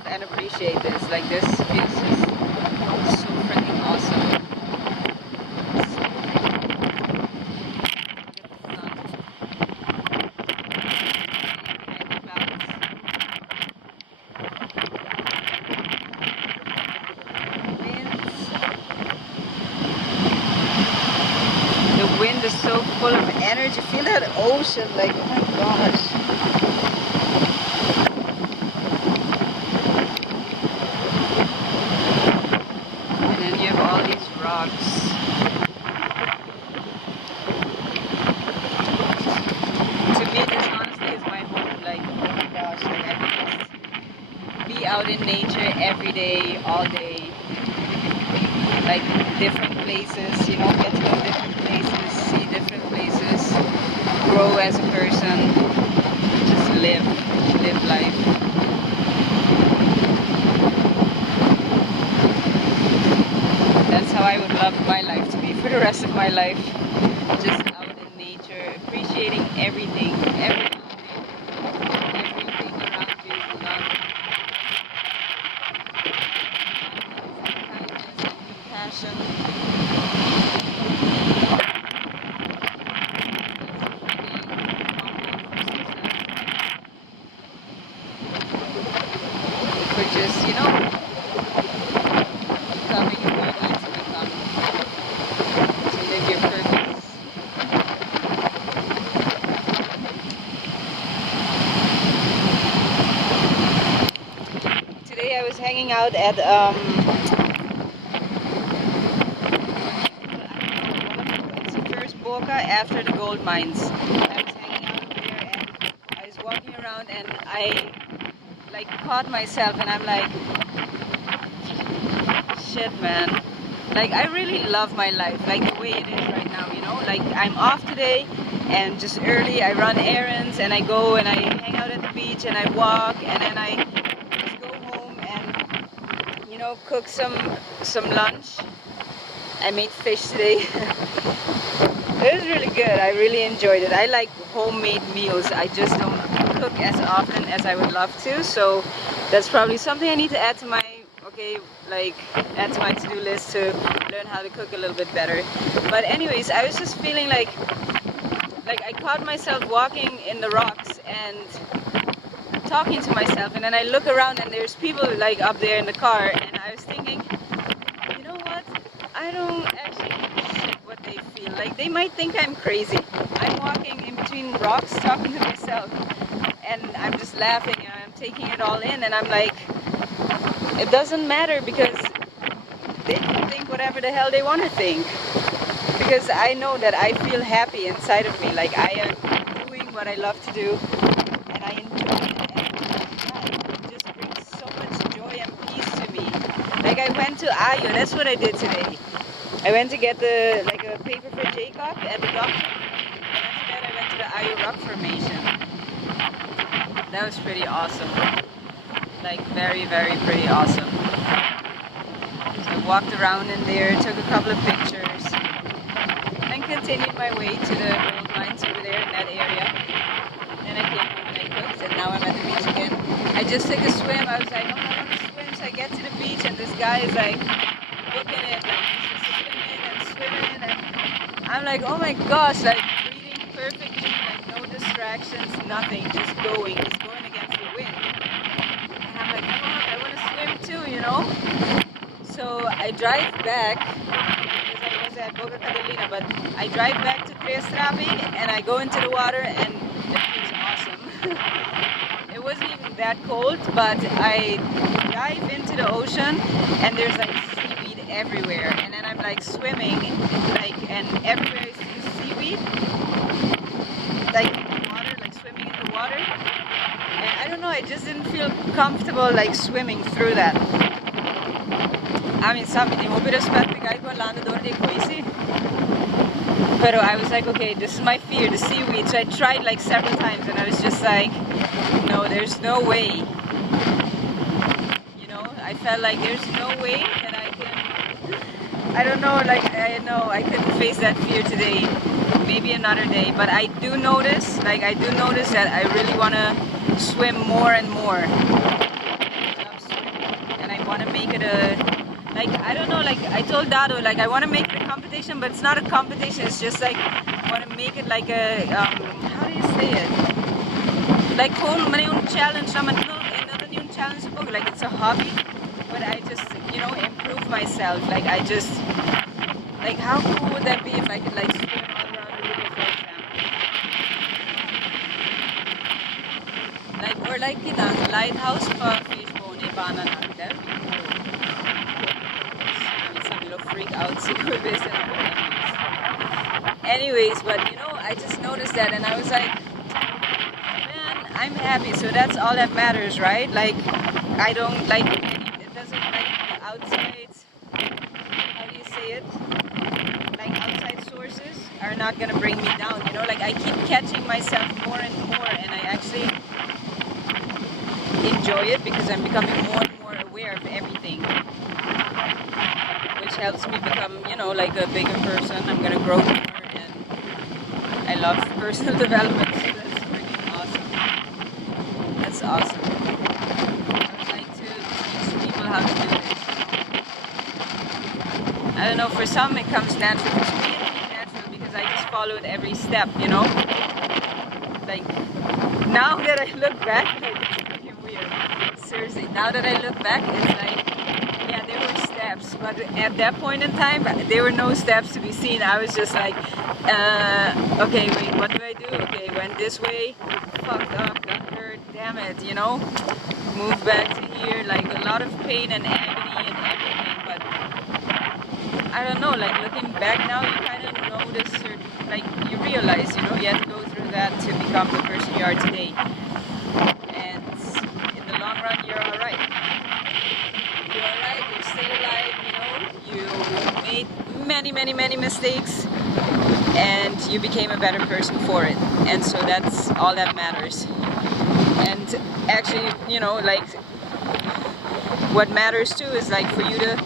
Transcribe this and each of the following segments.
myself and appreciate this. Like this feels just so freaking awesome. The wind is so full of energy. Feel that ocean, like, oh my gosh. And then you have all these rocks. To me, this honestly is my home. Like, oh my gosh, like I could just be out in nature every day, all day. Like different places, you know, get to know different places, see different places, grow as a person, just live life. That's how I would love my life to be for the rest of my life. Just out in nature, appreciating everything around you, love, compassion. For just, you know, becoming who you need to become to live your purpose. Today I was hanging out at it's the first Boca after the gold mines. I was hanging out there and I was walking around and I like caught myself and I'm like, shit man, like I really love my life like the way it is right now, you know, like I'm off today and just early I run errands and I go and I hang out at the beach and I walk and then I just go home and, you know, cook some lunch. I made fish today. It was really good. I really enjoyed it. I like homemade meals. I just don't cook as often as I would love to, so that's probably something I need to add to my add to my to-do list to learn how to cook a little bit better. But anyways, I was just feeling like I caught myself walking in the rocks and talking to myself, and then I look around and there's people like up there in the car, and I was thinking, you know what? I don't actually give a shit what they feel. Like they might think I'm crazy. I'm walking in between rocks talking to myself and I'm just laughing and I'm taking it all in, and I'm like, it doesn't matter because they can think whatever the hell they want to think. Because I know that I feel happy inside of me. Like I am doing what I love to do and I enjoy it, and it just brings so much joy and peace to me. Like I went to Ayo, that's what I did today. I went to get a paper for Jacob at the doctor, and after that I went to the Ayo Rock Formation. That was pretty awesome. Like very, very pretty awesome. So I walked around in there, took a couple of pictures, and continued my way to the gold mines over there in that area. Then I came home and I cooked, and now I'm at the beach again. I just took a swim. I was like, oh, I want to swim. So I get to the beach and this guy is like booking it, like he's just swimming and swimming, and I'm like, oh my gosh, like breathing perfectly, like no distractions, nothing, just going. He's going against the wind. And I'm like, fuck, I want to swim too, you know? So I drive back, because I was at Boca Catalina, but I drive back to Creastrapi and I go into the water and it feels awesome. It wasn't even that cold, but I dive into the ocean and there's like seaweed everywhere, and then I'm like swimming, like, and everywhere I see seaweed, like in the water, like swimming in the water, and I don't know, I just didn't feel comfortable like swimming through that. I mean, sabi, di mo pinaspetricay ko lando doon di crazy. But I was like, okay, this is my fear, the seaweed. So I tried like several times and I was just like, no, there's no way. You know, I felt like there's no way that I can, I don't know, like, I know I couldn't face that fear today. Maybe another day. But I do notice, that I really want to swim more and more. I love swimming. want to make it a, like, I don't know, like I told Dado, like I want to make it a competition, but it's not a competition, it's just like, I want to make it like a, how do you say it? Like gewoon een challenge, another new challenge book, like it's a hobby, but I just, you know, improve myself, like I just, like how cool would that be if I could like swim all around the river, for example? Like, or like, you know, lighthouse for fishbone in banana, there. It's a little freak out, see who this is. Anyways, but you know, I just noticed that and I was like, man, I'm happy, so that's all that matters, right? Like, I don't like, it doesn't like the outside, how do you say it? Like outside sources are not gonna bring me down, you know, like I keep catching myself more and more and I actually enjoy it because I'm becoming more and more aware of everything, which helps me become, you know, like a bigger person. I'm gonna grow more and I love personal development, so that's freaking awesome. That's awesome. I would like to teach people how to do it. I don't know, for some it comes natural. For me it came natural because I just followed every step, you know? Like, now that I look back, like, it's freaking weird. Seriously, now that I look back, it's like, yeah, there were steps, but at that point in time, there were no steps to be seen. I was just like, okay, wait, what do I do? Okay, went this way, fucked up, got hurt, damn it, you know? Move back to here, like a lot of pain and agony and everything, but I don't know, like looking back now, you kind of notice, like you realize, you know, you have to go through that to become the person you are today. And in the long run, you're alright. You're alright, you're still alive, you know, you made many mistakes and you became a better person for it. And so that's all that matters. And actually, you know, like what matters too is like for you to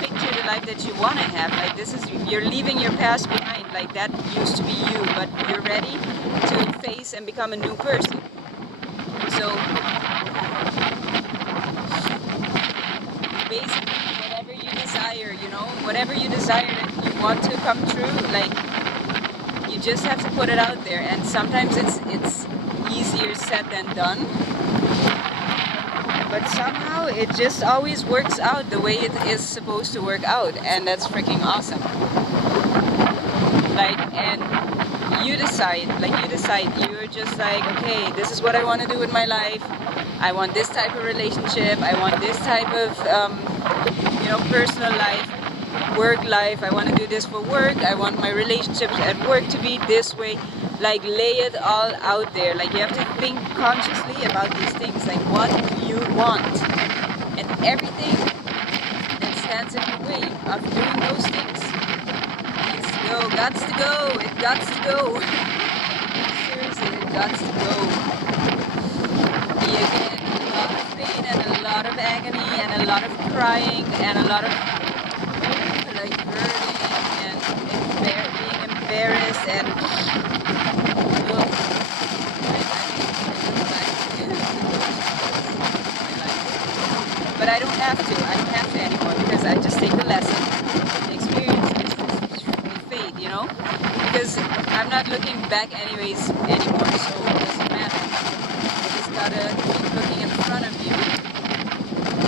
picture the life that you want to have. Like this is, you're leaving your past behind, like that used to be you, but you're ready to face and become a new person. So basically whatever you desire, you know, whatever you desire that you want to come true, like you just have to put it out there, and sometimes it's easier said than done, but somehow it just always works out the way it is supposed to work out, and that's freaking awesome. Like, and you decide, you're just like, okay, this is what I want to do with my life. I want this type of relationship, I want this type of you know, personal life, work life, I want to do this for work, I want my relationships at work to be this way. Like, lay it all out there. Like, you have to think consciously about these things, like what do you want, and everything that stands in the way of doing those things needs to go, gots to go, it gots to go. Seriously, it gots to go. You get a lot of pain and a lot of agony and a lot of crying and a lot of like hurting and being embarrassed and but I don't have to. I don't have to anymore because I just take the lesson, the experience, just fade, you know? Because I'm not looking back anyways anymore, so it doesn't matter. You just gotta keep looking in front of you.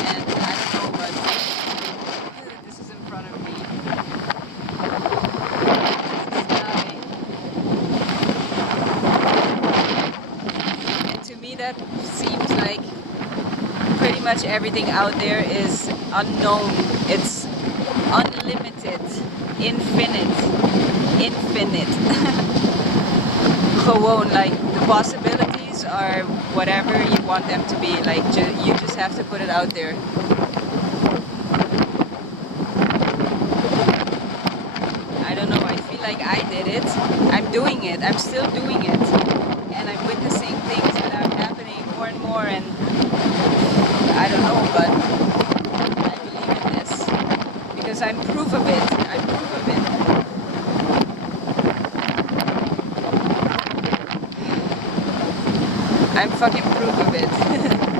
And I don't know, but this is in front of me. And to me that seems like pretty much everything out there is unknown. It's unlimited, infinite. Gewoon, like the possibilities are whatever you want them to be. Like you just have to put it out there. I don't know, I feel like I did it. I'm doing it. I'm still doing it. And I'm witnessing things that are happening more and more, and I don't know, but I believe in this because I'm proof of it. I'm proof of it. I'm fucking proof of it.